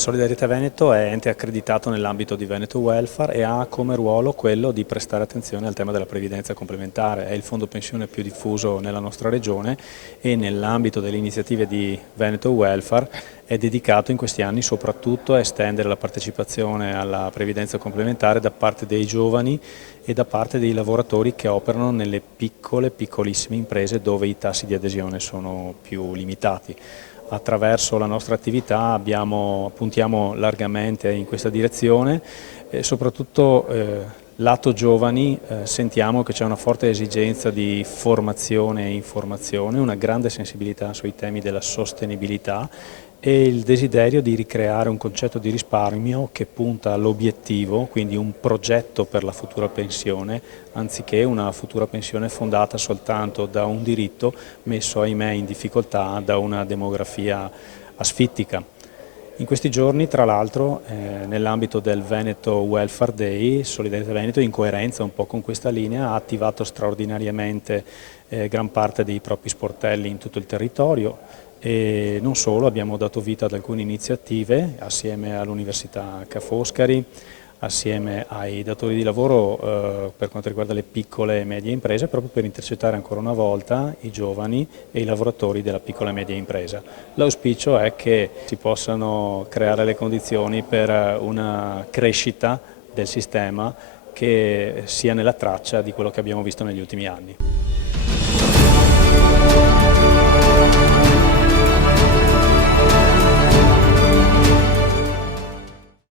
Solidarietà Veneto è ente accreditato nell'ambito di Veneto Welfare e ha come ruolo quello di prestare attenzione al tema della previdenza complementare. È il fondo pensione più diffuso nella nostra regione e nell'ambito delle iniziative di Veneto Welfare è dedicato in questi anni soprattutto a estendere la partecipazione alla previdenza complementare da parte dei giovani e da parte dei lavoratori che operano nelle piccolissime imprese dove i tassi di adesione sono più limitati. Attraverso la nostra attività puntiamo largamente in questa direzione e soprattutto lato giovani sentiamo che c'è una forte esigenza di formazione e informazione, una grande sensibilità sui temi della sostenibilità e il desiderio di ricreare un concetto di risparmio che punta all'obiettivo, quindi un progetto per la futura pensione, anziché una futura pensione fondata soltanto da un diritto messo ahimè in difficoltà da una demografia asfittica. In questi giorni, tra l'altro, nell'ambito del Veneto Welfare Day, Solidarietà Veneto, in coerenza un po' con questa linea, ha attivato straordinariamente gran parte dei propri sportelli in tutto il territorio e non solo, abbiamo dato vita ad alcune iniziative assieme all'Università Ca' Foscari, assieme ai datori di lavoro per quanto riguarda le piccole e medie imprese, proprio per intercettare ancora una volta i giovani e i lavoratori della piccola e media impresa. L'auspicio è che si possano creare le condizioni per una crescita del sistema che sia nella traccia di quello che abbiamo visto negli ultimi anni.